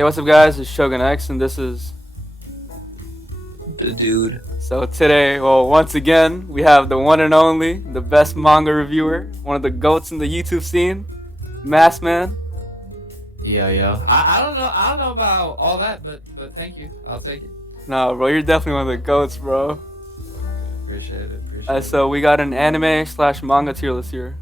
Hey, what's up, guys? It's Shogun X, and this is The dude. so today. Well, once again, we have the one and only, the best manga reviewer, one of the goats in the YouTube scene, Mass Man. Yeah. I don't know about all that, but thank you. I'll take it. No, bro, you're definitely one of the goats, bro. Appreciate it. So we got an anime slash manga tier list here.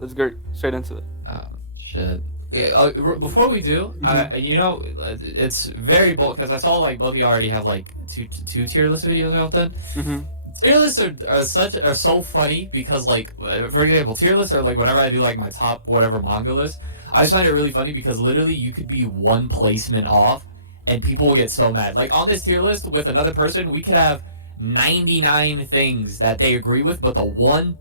Let's get straight into it. Oh, shit. Yeah, before we do, it's very bold because I saw like both of you already have like two tier list videos out then. Mm-hmm. Tier lists are so funny because like for example, tier lists are like whenever I do like my top whatever manga list, I just find it really funny because literally you could be one placement off and people will get so mad. Like on this tier list with another person, we could have 99 things that they agree with, but the one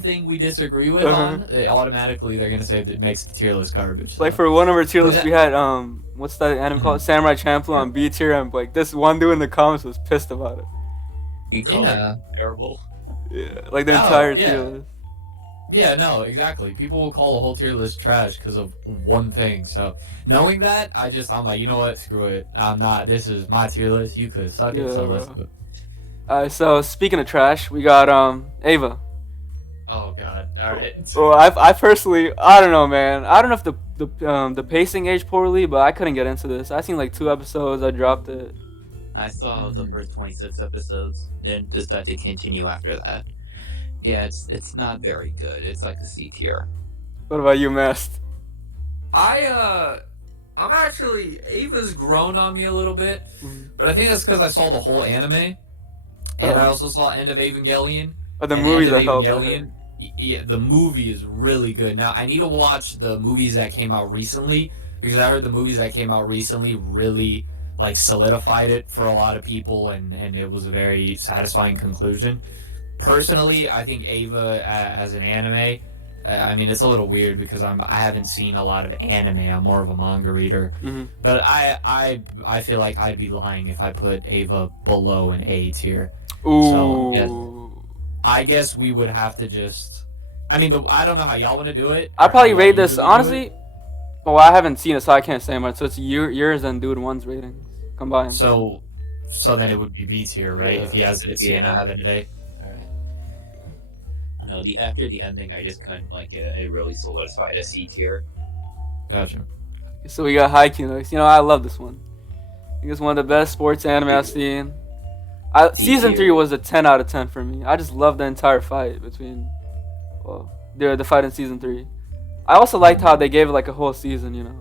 thing we disagree with on, automatically they're gonna say that it makes the tier list garbage. Like for one of our tier lists, we had what's that anime called? Samurai Champloo on B tier, and like this one dude in the comments was pissed about it. He called it terrible. Yeah, like the entire tier list. Yeah, no, exactly. People will call a whole tier list trash because of one thing. So knowing that, I'm like, you know what? Screw it. I'm not. This is my tier list. You could suck it. So let's do it. Alright, so speaking of trash, we got Ava. Oh god. Alright. Well, I personally, I don't know, man. I don't know if the pacing aged poorly, but I couldn't get into this. I seen like 2 episodes, I dropped it. I saw the first 26 episodes and decided to continue after that. Yeah, it's not very good. It's like a C tier. What about you, Mast? I'm actually, Ava's grown on me a little bit, but I think that's because I saw the whole anime, and I also saw End of Evangelion. Oh, the movies that helped. Yeah, the movie is really good. Now I need to watch the movies that came out recently because I heard the movies that came out recently really like solidified it for a lot of people, and it was a very satisfying conclusion. Personally, I think Ava as an anime, I mean it's a little weird because I haven't seen a lot of anime. I'm more of a manga reader, but I feel like I'd be lying if I put Ava below an A tier. Ooh. So yes, I guess we would have to just. I mean, I don't know how y'all want to do it. I probably rate this honestly. Well, I haven't seen it, so I can't say much. So it's yours and Dude One's ratings combined. So then it would be B tier, right? If he has it at C and I have it at A. No, after the ending, I just couldn't like it. It really solidified a C tier. Gotcha. So we got Haikyuu next. You know, I love this one. I think it's one of the best sports anime I've seen. Season 3 was a 10 out of 10 for me. I just love the entire fight between, the fight in season 3. I also liked how they gave it like a whole season, you know.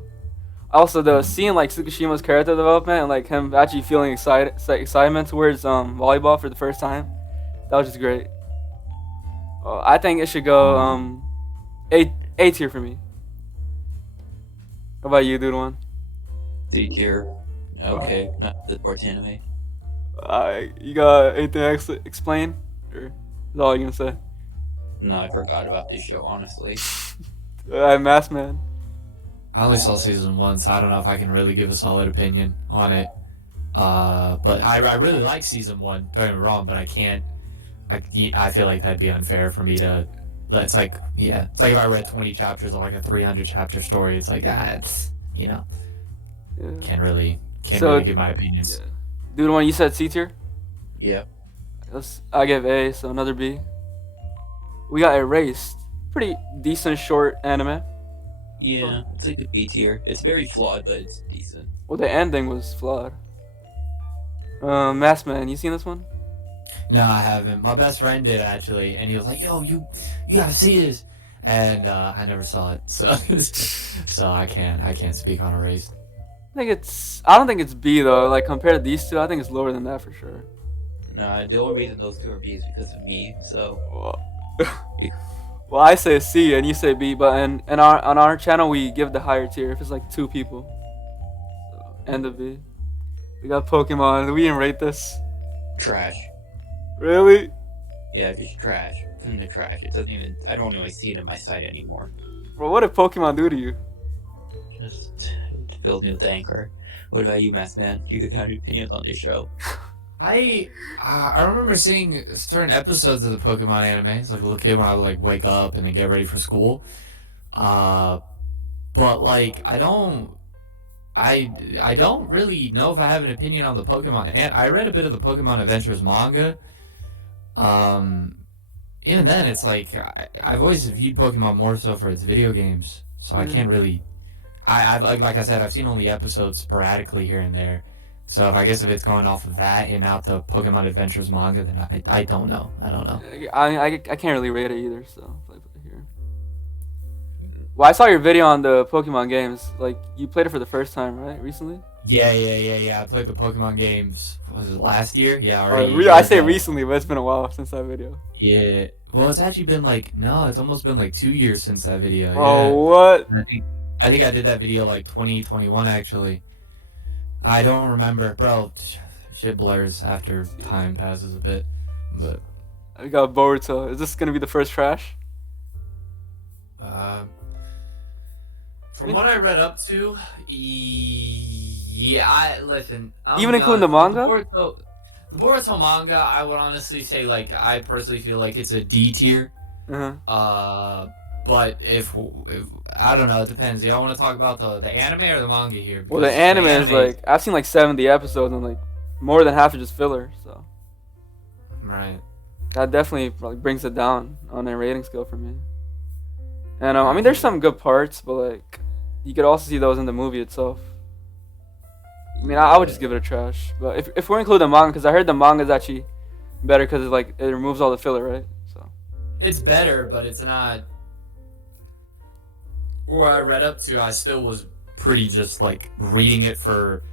Also, the seeing like Tsukushima's character development and like him actually feeling excitement towards volleyball for the first time, that was just great. I think it should go A tier for me. How about you, Dude One? C tier. Okay, not the sports anime. You got anything to explain? Or is that all you're gonna say? No, I forgot about this show, honestly. Mass Man. I only saw season 1, so I don't know if I can really give a solid opinion on it. But I really like season 1. Don't get me wrong, but I can't. I feel like that'd be unfair for me to. It's like if I read 20 chapters of like a 300 chapter story. It's like it's can't really give my opinions. Yeah. Dude, One, you said C tier? Yeah. I gave A, so another B. We got Erased. Pretty decent short anime. Yeah, it's like a B tier. It's very flawed, but it's decent. Well, the ending was flawed. Mass Man, you seen this one? No, I haven't. My best friend did actually, and he was like, "Yo, you gotta see this," and I never saw it, so so I can't speak on Erased. I don't think it's B though. Like compared to these two, I think it's lower than that for sure. Nah, the only reason those two are B is because of me. So. Well, I say C and you say B, but on our channel we give the higher tier if it's like 2 people. So, end of B. We got Pokemon. We didn't rate this. Trash. Really? Yeah, it's trash. It's in the trash. It doesn't even. I don't really see it in my site anymore. Bro, what did Pokemon do to you? Just build new anchor. What about you, Mass Man? You got any opinions on this show? I remember seeing certain episodes of the Pokemon anime as like a little kid when I would like wake up and then get ready for school. But like I don't I don't really know if I have an opinion on the Pokemon. And I read a bit of the Pokemon Adventures manga. Even then, it's like I've always viewed Pokemon more so for its video games, so I can't really. I've like I said, I've seen only episodes sporadically here and there. So I guess if it's going off of that and not the Pokemon Adventures manga, then I don't know. I don't know. I can't really rate it either. So here. Well, I saw your video on the Pokemon games. Like you played it for the first time, right? Recently? Yeah. I played the Pokemon games. Was it last year? Yeah, I say recently, but it's been a while since that video. Yeah. Well, it's actually been it's almost been like 2 years since that video. Oh, yeah. what? I think I did that video like 2021 actually. I don't remember, bro. Shit blurs after time passes a bit, but. We got Boruto. Is this gonna be the first trash? From what I read up to, yeah. Listen. Even including the manga. The Boruto manga, I would honestly say I personally feel like it's a D tier. But if I don't know, it depends. Y'all want to talk about the anime or the manga here? Well, the anime is like I've seen like 70 episodes and like more than half are just filler. So right, that definitely probably brings it down on their rating scale for me. And I mean, there's some good parts, but like you could also see those in the movie itself. I mean, I would just give it a trash. But if we include the manga, because I heard the manga is actually better because it removes all the filler, right? So it's better, but it's not. Where I read up to, I still was pretty just like reading it for.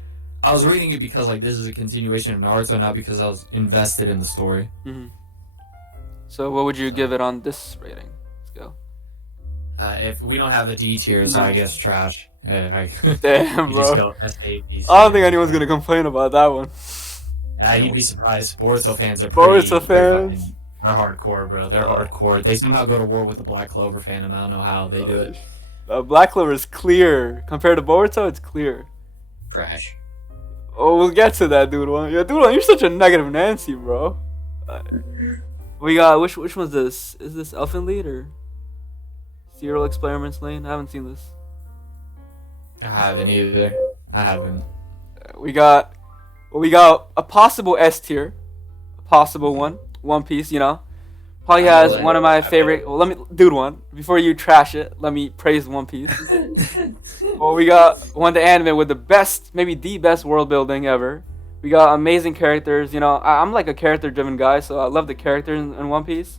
I was reading it because like this is a continuation of Naruto, not because I was invested in the story. Mm-hmm. So what would you give it on this rating? Let's go. If we don't have a D tier, so I guess trash. Damn, bro. Just go S-A, I don't think anyone's gonna complain about that one. You'd be surprised. Boruto fans are Boruto fans. They're hardcore, bro. They're hardcore. They somehow go to war with the Black Clover fandom. I don't know how they do it. Black Clover is clear. Compared to Boruto, it's clear. Trash. Oh, we'll get to that, dude. Yeah, dude, you're such a negative Nancy, bro. We got which one's this? Is this Elfen Lied or Serial Experiments Lane? I haven't seen this. I haven't either. I haven't. We got a possible S tier, a possible one. One Piece, you know. Probably has one of my favorite. Well, let me dude one before you trash it. Let me praise One Piece. Well, we got one of the anime with the best, maybe the best world building ever. We got amazing characters. You know, I'm like a character-driven guy, so I love the characters in One Piece.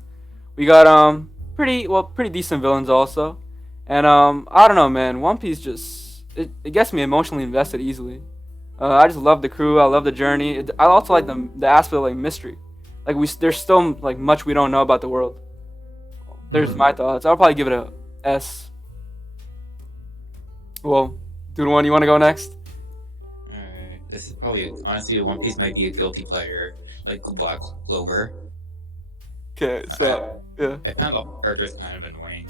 We got pretty decent villains also, and I don't know, man. One Piece just it gets me emotionally invested easily. I just love the crew. I love the journey. I also like the aspect of like mystery. Like there's still like much we don't know about the world. There's my thoughts. I'll probably give it a S. Well, dude, one, you want to go next? Alright, this is probably honestly One Piece might be a guilty pleasure, like Black Clover. Okay, so yeah. I found all characters kind of annoying.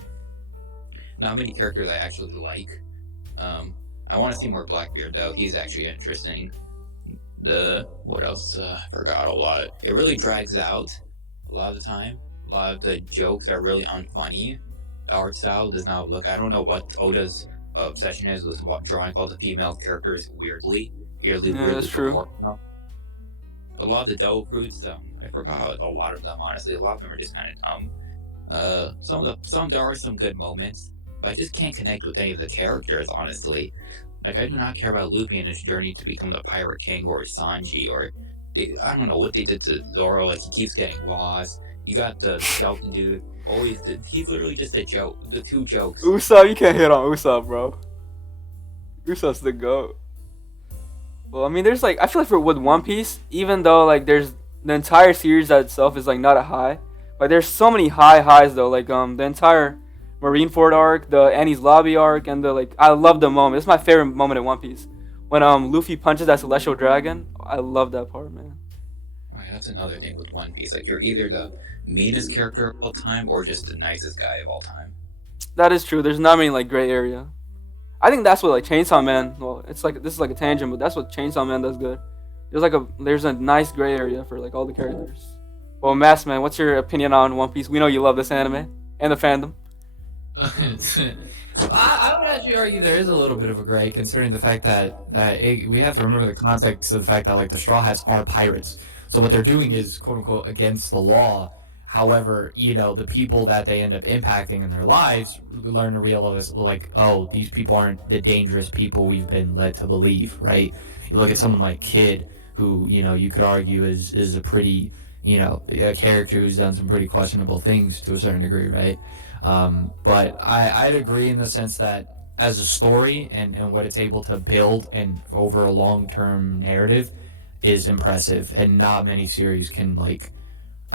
Not many characters I actually like. I want to see more Blackbeard though. He's actually interesting. What else? I forgot a lot. It really drags out a lot of the time. A lot of the jokes are really unfunny. The art style does not look. I don't know what Oda's obsession is with drawing all the female characters weirdly. Yeah, that's true. A lot of the devil fruits, I forgot a lot of them. Honestly, a lot of them are just kind of dumb. There are some good moments, but I just can't connect with any of the characters. Honestly. Like, I do not care about Luffy and his journey to become the Pirate King or Sanji I don't know what they did to Zoro. Like, he keeps getting lost. You got the skeleton dude. He's literally just a joke. The two jokes. Usopp, you can't hit on Usopp, bro. Usopp's the GOAT. Well, I mean, there's like, I feel like with One Piece, even though like there's the entire series itself is like not a high, but there's so many highs though. Like the entire Marineford arc, the Annie's Lobby arc, and I love the moment. It's my favorite moment in One Piece when Luffy punches that celestial dragon. I love that part, man. Alright, that's another thing with One Piece. Like, you're either the meanest character of all time or just the nicest guy of all time. That is true. There's not many like gray area. I think that's what like Chainsaw Man. Well, it's like this is like a tangent, but that's what Chainsaw Man does good. There's a nice gray area for like all the characters. Well, Mass Man, what's your opinion on One Piece? We know you love this anime and the fandom. I would actually argue there is a little bit of a gray, considering the fact that we have to remember the context of the fact that like the Straw Hats are pirates. So what they're doing is quote unquote against the law. However, the people that they end up impacting in their lives learn to realize like, oh, these people aren't the dangerous people we've been led to believe, right? You look at someone like Kid, who you could argue is a pretty a character who's done some pretty questionable things to a certain degree, right? But I'd agree in the sense that as a story and what it's able to build and over a long-term narrative is impressive, and not many series can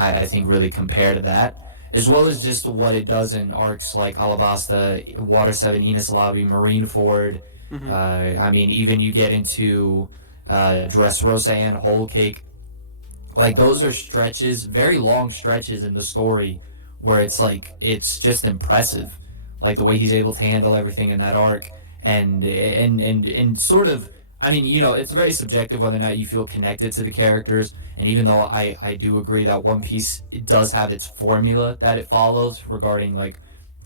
I think really compare to that, as well as just what it does in arcs like Alabasta, Water 7, Enos Lobby, Marineford. I mean, even you get into Dressrosa and Whole Cake. Like, those are stretches, very long stretches in the story where it's just impressive, like the way he's able to handle everything in that arc, and sort of, I mean, it's very subjective whether or not you feel connected to the characters. And even though I do agree that One Piece, it does have its formula that it follows regarding like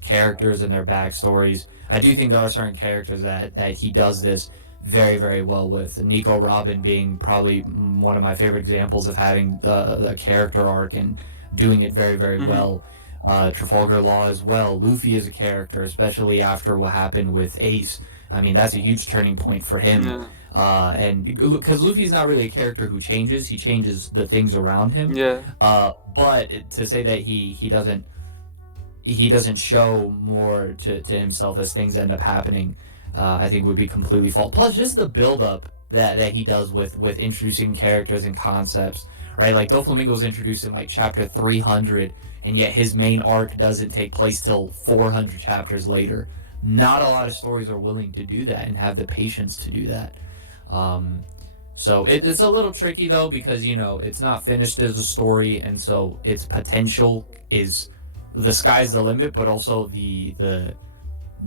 characters and their backstories, I do think there are certain characters that he does this very, very well with. Nico Robin being probably one of my favorite examples of having the character arc and doing it very, very well. Trafalgar Law as well. Luffy as a character, especially after what happened with Ace. I mean, that's a huge turning point for him. And because Luffy's not really a character who changes, he changes the things around him. But to say that he doesn't show more to himself as things end up happening, I think would be completely false. Plus, just the build-up that he does with introducing characters and concepts, right? Like, Doflamingo's introduced in, like, chapter 300, and yet his main arc doesn't take place till 400 chapters later. Not a lot of stories are willing to do that and have the patience to do that. So it's a little tricky, though, because, it's not finished as a story, and so its potential is the sky's the limit, but also the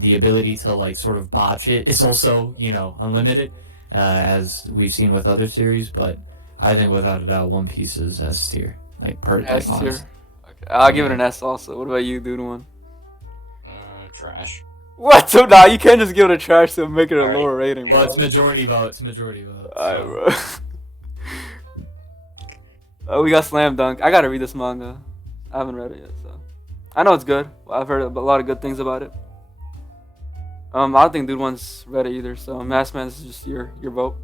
ability to like sort of botch it is also unlimited, as we've seen with other series. But I think without a doubt One Piece is S tier, S tier. Okay, I'll give it an S also. What about you, dude? One? Trash. What? So nah, you can't just give it a trash to make it a lower rating, bro. Well, it's majority vote. Alright, bro. We got Slam Dunk. I gotta read this manga. I haven't read it yet, so I know it's good. I've heard a lot of good things about it. I don't think Dude One's read it either, so Maskman, this is just your vote.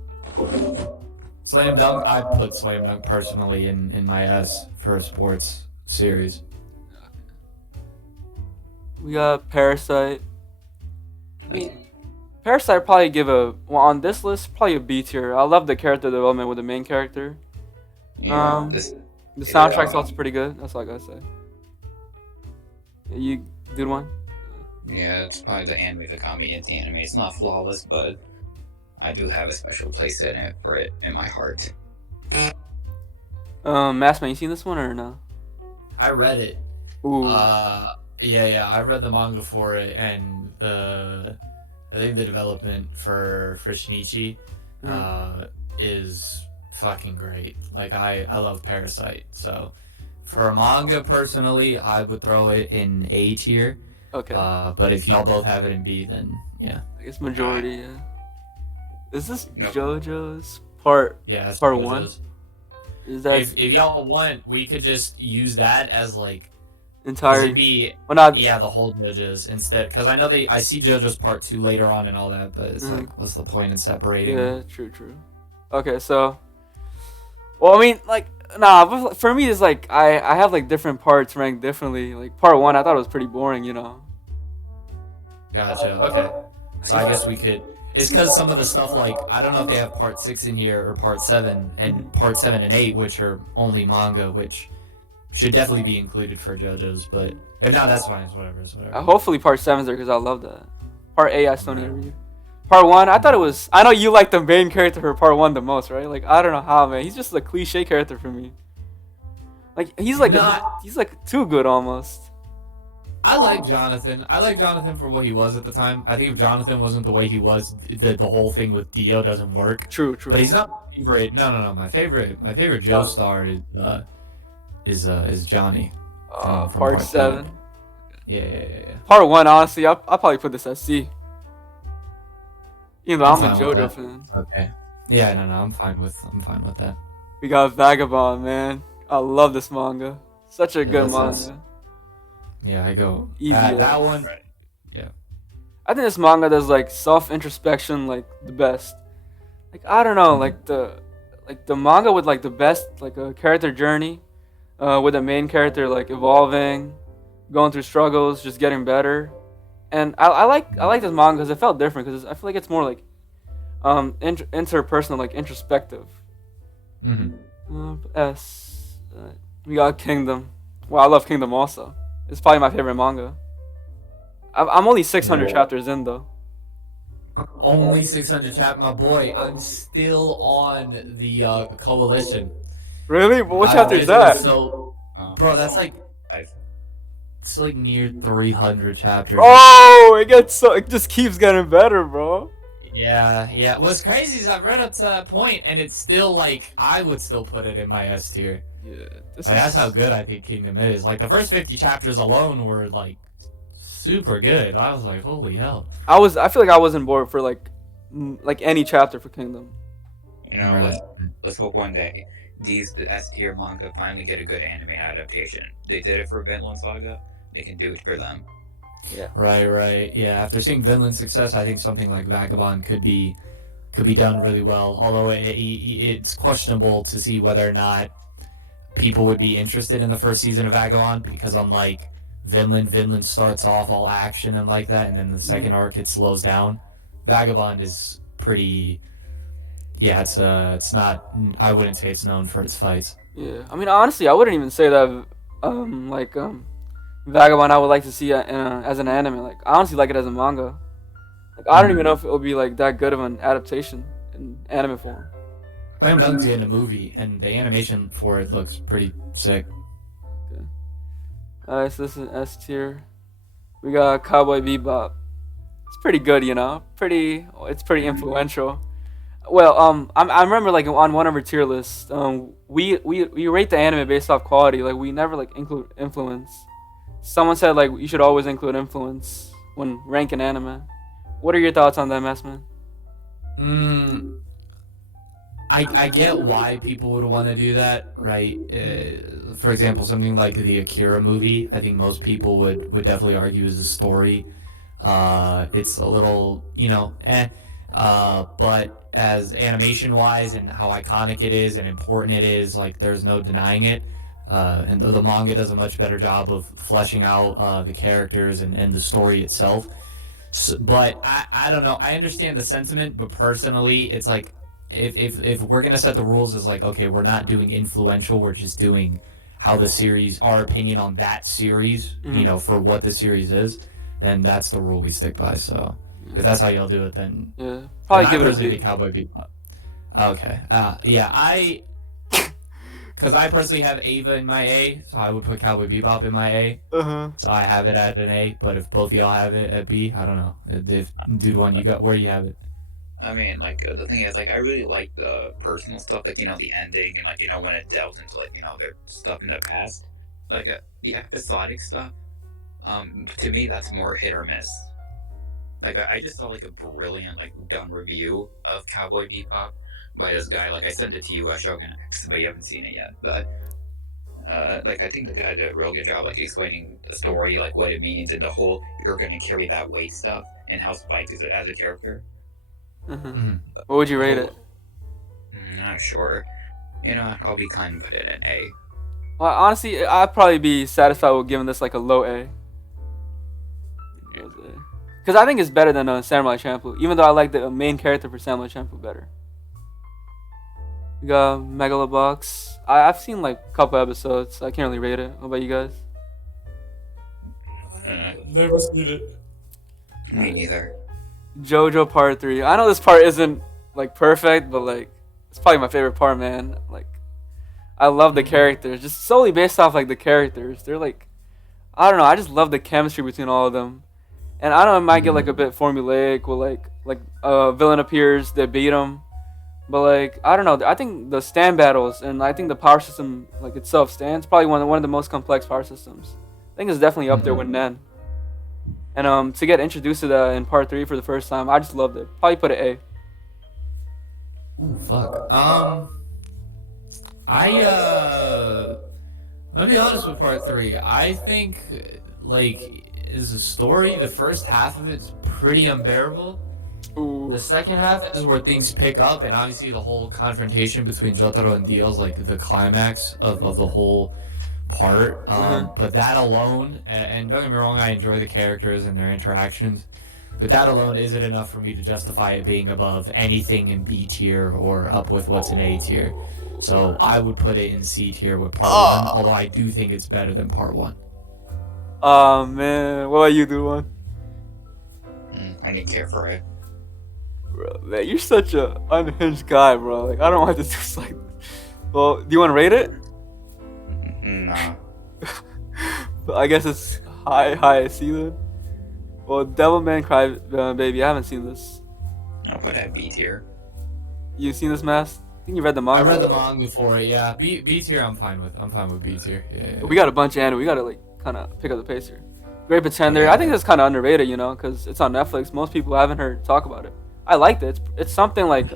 Slam Dunk, I put Slam Dunk personally in my S for a sports series. We got Parasyte. I mean, Parasyte I'd probably give on this list, probably a B tier. I love the character development with the main character. Yeah, the soundtrack's also pretty good. That's all I gotta say. You, Dude One? Yeah, it's probably the anime that got me into anime. It's not flawless, but I do have a special place in it for it in my heart. Massman, you seen this one or no? I read it. Ooh. Yeah, I read the manga for it, and I think the development for Shinichi is fucking great. Like, I love Parasyte, so for a manga personally, I would throw it in A tier. Okay. But if y'all both have it in B, then yeah. I guess majority, yeah. Is this JoJo's part? Yeah, it's part JoJo's. 1. Is that if y'all want, we could just use that as like entire? The whole JoJo's instead, because I know I see JoJo's part 2 later on and all that, but it's like, what's the point in separating? Yeah, true. Okay, so, well, I mean, like, nah, for me, it's like I have like different parts ranked differently. Like part 1, I thought it was pretty boring, Gotcha. Okay. So I guess we could. It's because some of the stuff, like, I don't know if they have part 6 in here or part 7, and part 7 and 8, which are only manga, which should definitely be included for JoJo's. But if not, that's fine. It's whatever. Hopefully part 7's there because I love that. Part 8, I still need to read. Part 1, I thought it was. I know you like the main character for part 1 the most, right? Like, I don't know how, man. He's just a cliche character for me. Like, he's like too good almost. I like Jonathan. I like Jonathan for what he was at the time. I think if Jonathan wasn't the way he was, the whole thing with Dio doesn't work. True. But he's not my favorite. No. My favorite Joestar is Johnny. Part 7. Yeah. Part 1, honestly, I'll probably put this at C. Even though I'm a fine with JoJo that. fan. Okay. Yeah, no, I'm fine with that. We got Vagabond, man. I love this manga. Such a Yeah, good that's- manga. Yeah, I go. Easy, That yeah. one. Right. Yeah. I think this manga does like self-introspection like the best. Like I don't know, like the manga with like the best like a character journey, with the main character like evolving, going through struggles, just getting better. And I like this manga because it felt different because I feel like it's more like interpersonal, like introspective. S. We got Kingdom. Well, I love Kingdom also. It's probably my favorite manga. I'm only 600 chapters in though. Only 600 chapters, my boy. I'm still on the coalition. Really? What chapter is that? So, bro, that's like it's like near 300 chapters. Oh, it just keeps getting better, bro. Yeah. What's crazy is I've read up to that point, and it's still like I would still put it in my S tier. Yeah, That's how good I think Kingdom is. Like the first 50 chapters alone were like super good. I was like, holy hell. I feel like I wasn't bored for like any chapter for Kingdom. You know, Right. let's hope one day these S tier manga finally get a good anime adaptation. They did it for Vinland Saga. They can do it for them. Right. Yeah, after seeing Vinland's success, I think something like Vagabond could be done really well. Although it's questionable to see whether or not people would be interested in the first season of Vagabond, because unlike Vinland starts off all action and like that, and then the second arc it slows down. Vagabond is pretty. Yeah, it's not. I wouldn't say it's known for its fights. Yeah, I mean honestly, I wouldn't even say that Vagabond I would like to see as an anime. Like I honestly like it as a manga. Like I don't even know if it would be like that good of an adaptation in anime form. Slam Dunk's in a movie, and the animation for it looks pretty sick. Alright, so this is S tier. We got Cowboy Bebop. It's pretty good, you know. It's pretty influential. Well, I remember like on one of our tier lists, we rate the anime based off quality. Like we never like include influence. Someone said like you should always include influence when ranking anime. What are your thoughts on that, Messman? I get why people would want to do that, right? For example, something like the Akira movie, I think most people would definitely argue is a story. It's a little, but as animation-wise and how iconic it is and important it is, like there's no denying it. And the manga does a much better job of fleshing out the characters and the story itself. So, but I don't know. I understand the sentiment, but personally, it's like if we're gonna set the rules as like, okay, we're not doing influential, we're just doing how the series, our opinion on that series, for what the series is, then that's the rule we stick by. So if that's how y'all do it, then yeah, probably give it a B. Cowboy Bebop. Okay. Because I personally have Ava in my A, so I would put Cowboy Bebop in my A. So I have it at an A, but if both of y'all have it at B, I don't know. If dude one, you got where you have it? I mean, like the thing is, like I really like the personal stuff, like the ending and like when it delves into like their stuff in the past, like the episodic stuff. To me, that's more hit or miss. Like I just saw like a brilliant like done review of Cowboy Bebop by this guy. Like I sent it to you, Shogun X, but you haven't seen it yet. But like I think the guy did a real good job like explaining the story, like what it means, and the whole you're gonna carry that weight stuff, and how Spike is as a character. What would you rate it? Not sure. I'll be kind and put it in A. Well, honestly, I'd probably be satisfied with giving this like a low A. Because I think it's better than Samurai Champloo, even though I like the main character for Samurai Champloo better. We got Megalobox. I've seen like a couple episodes, so I can't really rate it. What about you guys? Never seen it. Me neither. JoJo Part 3. I know this part isn't like perfect, but like it's probably my favorite part, man. Like I love the characters, just solely based off like the characters. They're like, I don't know, I just love the chemistry between all of them. And I know it might get like a bit formulaic with like a villain appears, they beat him. But like I don't know, I think the stand battles and I think the power system like itself stands probably one of the most complex power systems. I think it's definitely up there with Nen. And to get introduced to that in part 3 for the first time, I just loved it. Probably put it A. Ooh, fuck. I'll be honest with part 3. I think, like, is the story, the first half of it's pretty unbearable. Ooh. The second half is where things pick up, and obviously the whole confrontation between Jotaro and Dio is like the climax of the whole part. But that alone, and don't get me wrong, I enjoy the characters and their interactions, but that alone isn't enough for me to justify it being above anything in B tier or up with what's in A tier. So I would put it in C tier with part 1, although I do think it's better than part 1. Oh man, what about you, dude? I didn't care for it. Bro, man, you're such a unhinged guy, bro. Like, I don't want to just like. Well, do you want to rate it? Nah. But I guess it's high C then. Well, Devilman Cry Baby, I haven't seen this. I'll put that B tier. You seen this, Mass? I think you read the manga. I read the manga for it, yeah. B tier, I'm fine with. I'm fine with B tier. Yeah. We got a bunch of anime. We gotta like kind of pick up the pace here. Great Pretender. I think that's kind of underrated, you know, because it's on Netflix. Most people haven't heard talk about it. I liked it. It's something like,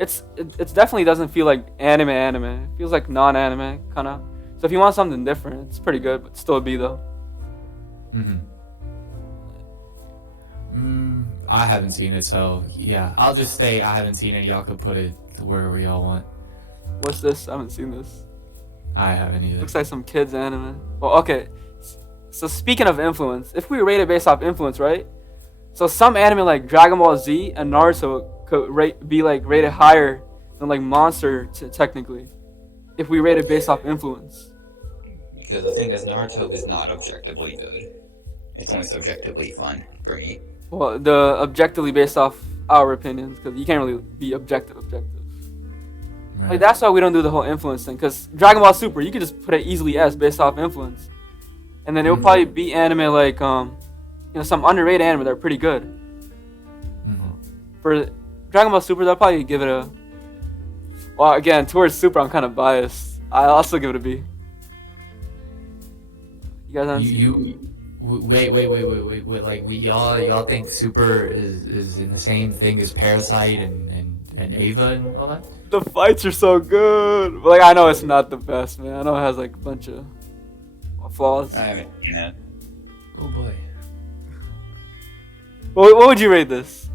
it's definitely doesn't feel like anime. It feels like non-anime kind of. So if you want something different, it's pretty good, but still a B though. I haven't seen it, so yeah. I'll just say I haven't seen it. Y'all could put it wherever y'all want. What's this? I haven't seen this. I haven't either. Looks like some kids anime. Well, okay. So speaking of influence, if we rate it based off influence, right? So some anime like Dragon Ball Z and Naruto could be like rated higher than like Monster technically, if we rate it based off influence. Because the thing is, Naruto is not objectively good. It's only subjectively fun for me. Well, the objectively based off our opinions, because you can't really be objective. Right. Like that's why we don't do the whole influence thing. Because Dragon Ball Super, you could just put it easily S based off influence, and then it will probably be anime like some underrated anime that are pretty good. For Dragon Ball Super, I'll probably give it a. Well, again, towards Super, I'm kind of biased. I'll also give it a B. You guys haven't Wait. Like y'all think Super is in the same thing as Parasyte and Ava and all that? The fights are so good. But, like, I know it's not the best, man. I know it has like a bunch of flaws. I haven't seen it. Oh boy. What would you rate this?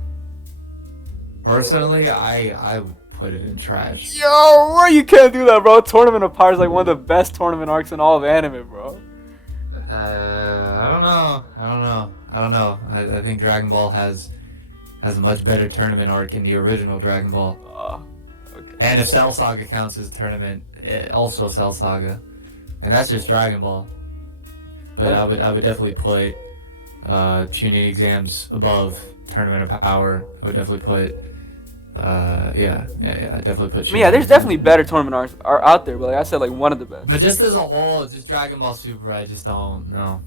Personally, I would put it in trash. Yo, you can't do that, bro. Tournament of Power is like one of the best tournament arcs in all of anime, bro. I don't know. I think Dragon Ball has a much better tournament arc in the original Dragon Ball. Okay. And if Cell Saga counts as a tournament, also Cell Saga, and that's just Dragon Ball. But I would definitely put Chunin Exams above Tournament of Power. I would definitely put I definitely put. Yeah, there's definitely better tournament arcs are out there, but like I said, like one of the best. But just as a whole, just Dragon Ball Super, I just don't know.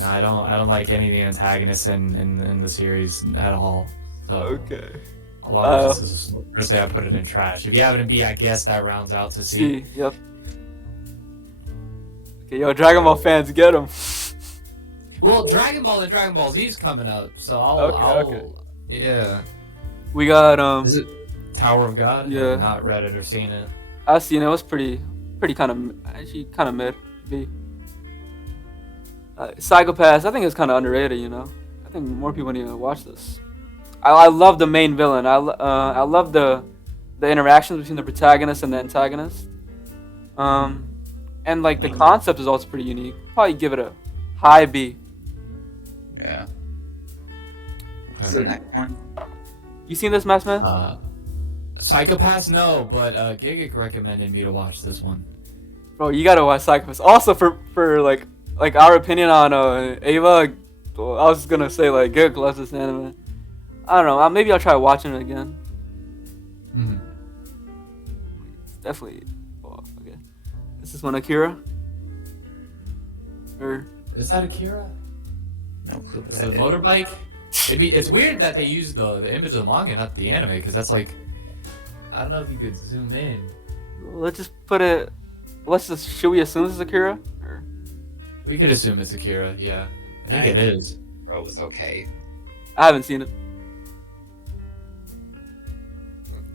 No, I don't like any of the antagonists in the series at all. So, okay. A lot of this is personally I put it in trash. If you have it in B, I guess that rounds out to C. C. Yep. Okay, yo, Dragon Ball fans, get them. Well, Dragon Ball and Dragon Ball Z is coming up, so Okay. Yeah. We got Is it Tower of God? Yeah. I've not read it or seen it. I've seen it. It was pretty kind of mid. B. Psychopaths, I think it's kind of underrated. You know, I think more people need to watch this. I love the main villain. I love the interactions between the protagonist and the antagonist. And like the concept is also pretty unique. Probably give it a high B. Yeah. What's the next one? You seen this, Mass Man? Psychopaths, no, but Gigic recommended me to watch this one. Bro, you gotta watch Psychopaths. Also, for like our opinion on Ava, I was just gonna say like Gigic loves this anime. I don't know. Maybe I'll try watching it again. Definitely. Oh, okay. Is this one Akira? Or is that Akira? No clue. Is it a motorbike? It's weird that they use the image of the manga, not the anime, because that's like, I don't know if you could zoom in. let's just put it. Should we assume this is Akira? Or? We could assume it's Akira, yeah. I think it is. Bro, it was okay. I haven't seen it.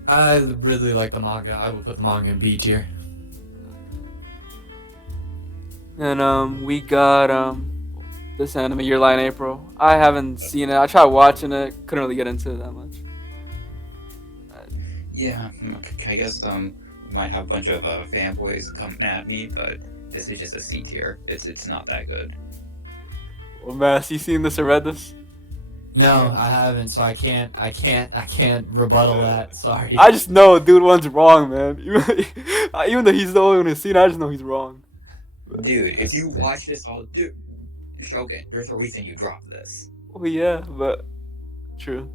I really like the manga. I would put the manga in B tier. And we got this anime, Your Lie in April. I haven't seen it. I tried watching it, couldn't really get into it that much. Yeah, I guess might have a bunch of fanboys coming at me, but this is just a C tier. It's not that good. Well, Mass, you seen this or read this? No, I haven't, so I can't rebuttal that. Sorry. I just know dude one's wrong, man. Even though he's the only one who's seen it, I just know he's wrong. Dude, if you watch this dude, Shogun, there's a reason you dropped this. Oh yeah, but true.